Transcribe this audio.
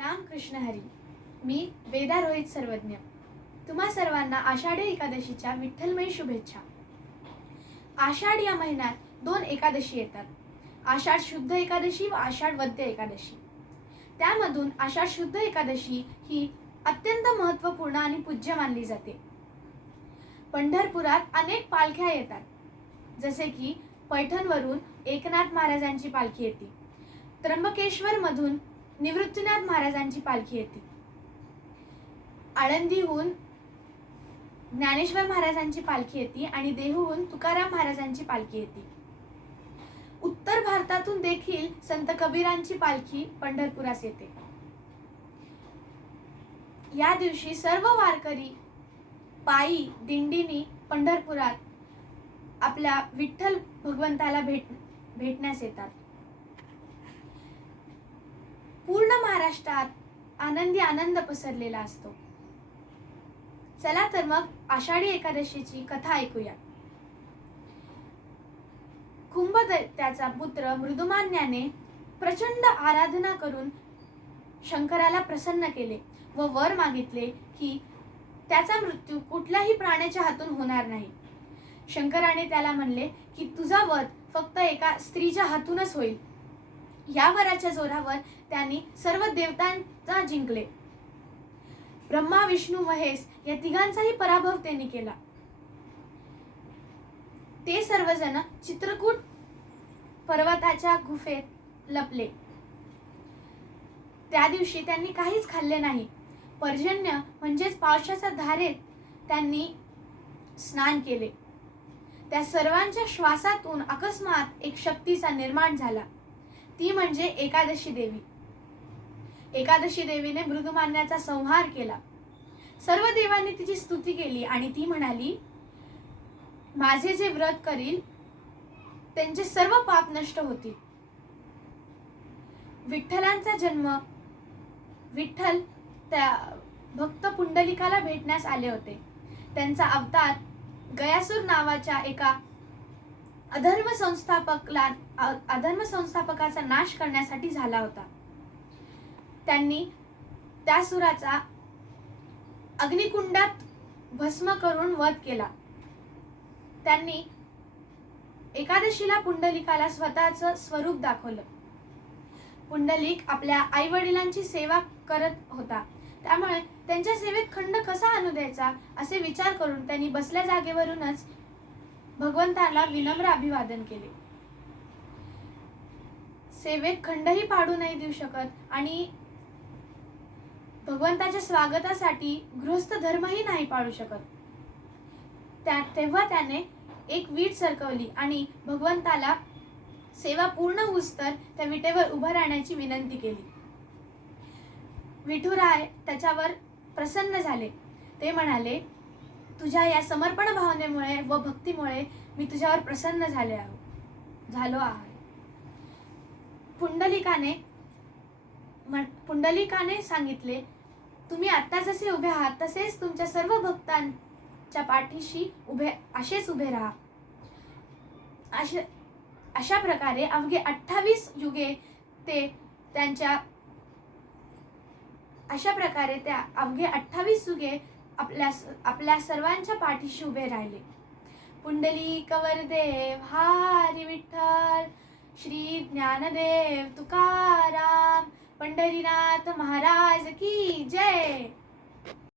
रामकृष्ण हरी. मी वेदा रोहित सर्वज्ञ. तुम्हा सर्वांना आषाढी एकादशीच्या विठ्ठलमयी शुभेच्छा. आषाढ या महिन्यात दोन एकादशी येतात. आषाढ शुद्ध एकादशी व आषाढ वद्य एकादशी. त्यामधून आषाढ शुद्ध एकादशी ही अत्यंत महत्त्वपूर्ण आणि पूज्य मानली जाते. पंढरपुरात अनेक पालख्या येतात. जसे की पैठणवरून एकनाथ महाराजांची पालखी येते. त्र्यंबकेश्वरमधून निवृत्तीनाथ महाराजांची पालखी येते. आळंदीहून ज्ञानेश्वर महाराजांची पालखी येते आणि देहूहून तुकाराम महाराजांची पालखी येते. उत्तर भारतातून देखील संत कबीरांची पालखी पंढरपुरास येते. या दिवशी सर्व वारकरी पायी दिंडीनी पंढरपुरात आपल्या विठ्ठल भगवंताला भेट भेटण्यास येतात. पूर्ण महाराष्ट्रात आनंदी आनंद पसरलेला असतो. चला तर मग आषाढी एकादशीची कथा ऐकूया. कुंभ त्याचा पुत्र मृदुमान्याने प्रचंड आराधना करून शंकराला प्रसन्न केले व वर मागितले की त्याचा मृत्यू कुठल्याही प्राण्याच्या हातून होणार नाही. शंकराने त्याला म्हणले की तुझा वध फक्त एका स्त्रीच्या हातूनच होईल. या वराच्या जोरावर त्यांनी सर्व देवतांना जिंकले. ब्रह्मा विष्णू महेश या तिघांचाही पराभव त्यांनी केला. ते सर्वजण चित्रकूट पर्वताच्या गुफेत लपले. त्या दिवशी त्यांनी काहीच खाल्ले नाही. पर्जन्य म्हणजेच पावसाच्या धारेत त्यांनी स्नान केले. त्या सर्वांच्या श्वासातून अकस्मात एक शक्तीचा निर्माण झाला. ती म्हणजे एकादशी देवी. एकादशी देवीने मृदुमान्याचा संहार केला. सर्व देवांनी तिची स्तुती केली आणि ती म्हणाली माझे जे व्रत करील त्यांचे सर्व पाप नष्ट होतील. विठ्ठलांचा जन्म विठ्ठल त्या भक्त पुंडलिकाला भेटण्यास आले होते. त्यांचा अवतार गयासूर नावाच्या एका अधर्म संस्थापकला अधर्म संस्थापकाचा नाश करण्यासाठी झाला होता. त्यांनी त्या सुराचा अग्निकुंडात भस्म करून वध केला. त्यांनी एकादशीला पुंडलिकाला स्वतःचं स्वरूप दाखवलं. पुंडलिक आपल्या आई वडिलांची सेवा करत होता. त्यामुळे त्यांच्या सेवेत खंड कसा आणू द्यायचा असे विचार करून त्यांनी बसल्या जागेवरूनच भगवंताला विनम्र अभिवादन केले. सेवेत खंडही पाडू नाही देऊ शकत आणि भगवंताच्या स्वागतासाठी गृहस्थ धर्मही नाही पाळू शकत. त्या तेव्हा त्याने एक वीट सरकवली आणि भगवंताला सेवा पूर्ण उस्तर त्या विटेवर उभं राहण्याची विनंती केली. विठुराय त्याच्यावर प्रसन्न झाले. ते म्हणाले तुझ्या या समर्पण भावनेमुळे व भक्तीमुळे मी तुझ्यावर प्रसन्न झाले आहो. झालो आहे. पुंडलिकाने पुंडलिकाने सांगितले तुम्ही आत्ता जसे उभे आहात तसेच तुमच्या सर्व भक्तांच्या पाठीशी उभे असेच उभे राहा. अशा अशा प्रकारे अवघे अठ्ठावीस युगे ते त्यांच्या अशा प्रकारे त्या अवघे अठ्ठावीस युगे आपल्या आपल्या सर्वांच्या पाठीशी उभे राहिले. पुंडली कवरदेव हारी विठ्ठल श्री ज्ञानदेव तुकाराम पंढरीनाथ महाराज की जय.